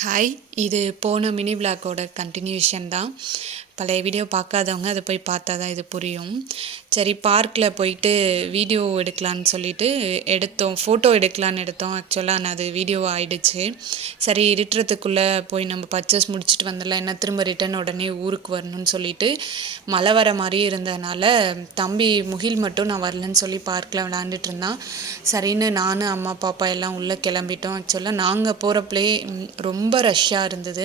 Hi! இது போன mini விளாக்கோட continuation தான். பழைய வீடியோ பார்க்காதவங்க அத போய் பார்த்தா தான் இது புரியும். சரி பார்க்கில் போயிட்டு வீடியோ எடுக்கலான்னு சொல்லிட்டு ஃபோட்டோ எடுக்கலான்னு எடுத்தோம். ஆக்சுவலாக அது வீடியோ ஆயிடுச்சு. சரி இருட்டுறதுக்குள்ளே போய் நம்ம பர்ச்சேஸ் முடிச்சுட்டு வந்துடலாம். என்ன திரும்ப ரிட்டர்ன் உடனே ஊருக்கு வரணும்னு சொல்லிட்டு மழை வர மாதிரி இருந்ததுனால தம்பி முகில் மட்டும் நான் வரலன்னு சொல்லி பார்க்கில் விளாண்டுட்டு இருந்தான். சரின்னு நான் அம்மா பாப்பா எல்லாம் உள்ளே கிளம்பிட்டோம். ஆக்சுவலாக நாங்கள் போகிறப்பலே ரொம்ப ரஷ்ஷாக இருந்தது.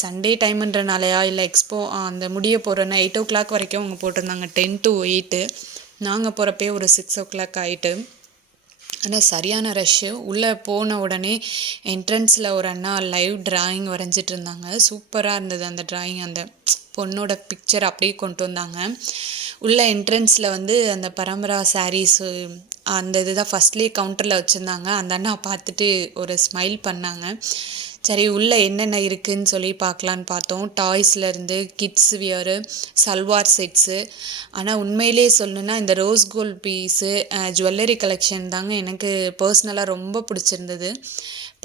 சண்டே டைமுன்றனாலையா இல்லை எக்ஸ்போ அந்த முடிய போகிறோன்னா 8:00 வரைக்கும் அவங்க போட்டிருந்தாங்க. 10 to 8. நாங்கள் போகிறப்பே ஒரு 6:00 ஆகிட்டு. ஆனால் சரியான ரஷ்ஷு. உள்ளே போன உடனே என்ட்ரன்ஸில் ஒரு அண்ணா லைவ் டிராயிங் வரைஞ்சிட்டு இருந்தாங்க. சூப்பராக இருந்தது அந்த டிராயிங். அந்த பொண்ணோட பிக்சர் அப்படியே கொண்டு வந்தாங்க. உள்ள என்ட்ரன்ஸில் அந்த பரம்பரா சாரீஸு அந்த இதுதான் ஃபஸ்ட்லேயே கவுண்டரில் வச்சுருந்தாங்க. அந்த அண்ணா பார்த்துட்டு ஒரு ஸ்மைல் பண்ணாங்க. சரி உள்ளே என்னென்ன இருக்குதுன்னு சொல்லி பார்க்கலான்னு பார்த்தோம். டாய்ஸ்லேருந்து கிட்ஸ் வியரு, சல்வார் செட்ஸு. ஆனால் உண்மையிலே சொல்லணுன்னா இந்த rose gold piece jewellery collection தாங்க எனக்கு பர்சனலாக ரொம்ப பிடிச்சிருந்தது.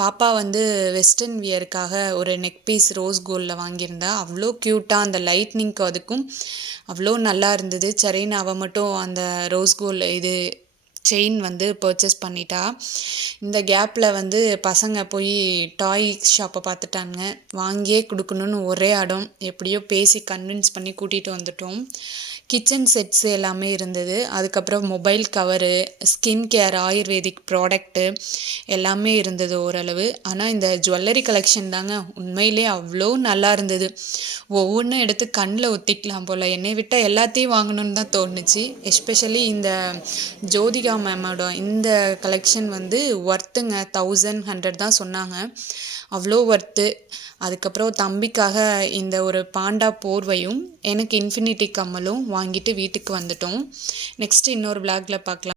பாப்பா வெஸ்டர்ன் வியருக்காக ஒரு நெக் பீஸ் ரோஸ் கோல்டில் வாங்கியிருந்தா. அவ்வளோ க்யூட்டாக அந்த லைட்னிங்க்கு அதுக்கும் அவ்வளோ நல்லா இருந்தது. சரின்னு அவள் மட்டும் அந்த ரோஸ் கோல்டு செயின் பர்ச்சேஸ் பண்ணிட்டா. இந்த கேப்பில் பசங்க போய் டாய் ஷாப்பை பார்த்துட்டாங்க. வாங்கியே கொடுக்கணுன்னு ஒரே அடம். எப்படியோ பேசி கன்வின்ஸ் பண்ணி கூட்டிகிட்டு வந்துட்டோம். கிச்சன் செட்ஸ் எல்லாமே இருந்தது. அதுக்கப்புறம் mobile cover, skin care, ayurvedic product எல்லாமே இருந்தது ஓரளவு. ஆனால் இந்த ஜுவல்லரி கலெக்ஷன் தாங்க உண்மையிலே அவ்வளோ நல்லா இருந்தது. ஒவ்வொன்றும் எடுத்து கண்ணில் ஒத்திக்கலாம் போல். என்னை விட்டால் எல்லாத்தையும் வாங்கணுன்னு தான் தோணுச்சு. எஸ்பெஷலி இந்த ஜோதிகா மேமோட இந்த கலெக்ஷன் ஒர்த்துங்க. 1100 தான் சொன்னாங்க. அவ்வளோ ஒர்த்து. அதுக்கப்புறம் தம்பிக்காக இந்த ஒரு பாண்டா போர்வையும் எனக்கு இன்ஃபினிட்டி கம்மலும் வாங்கிட்டு வீட்டுக்கு வந்துட்டோம். நெக்ஸ்ட் இன்னொரு விளாகில் பார்க்கலாம்.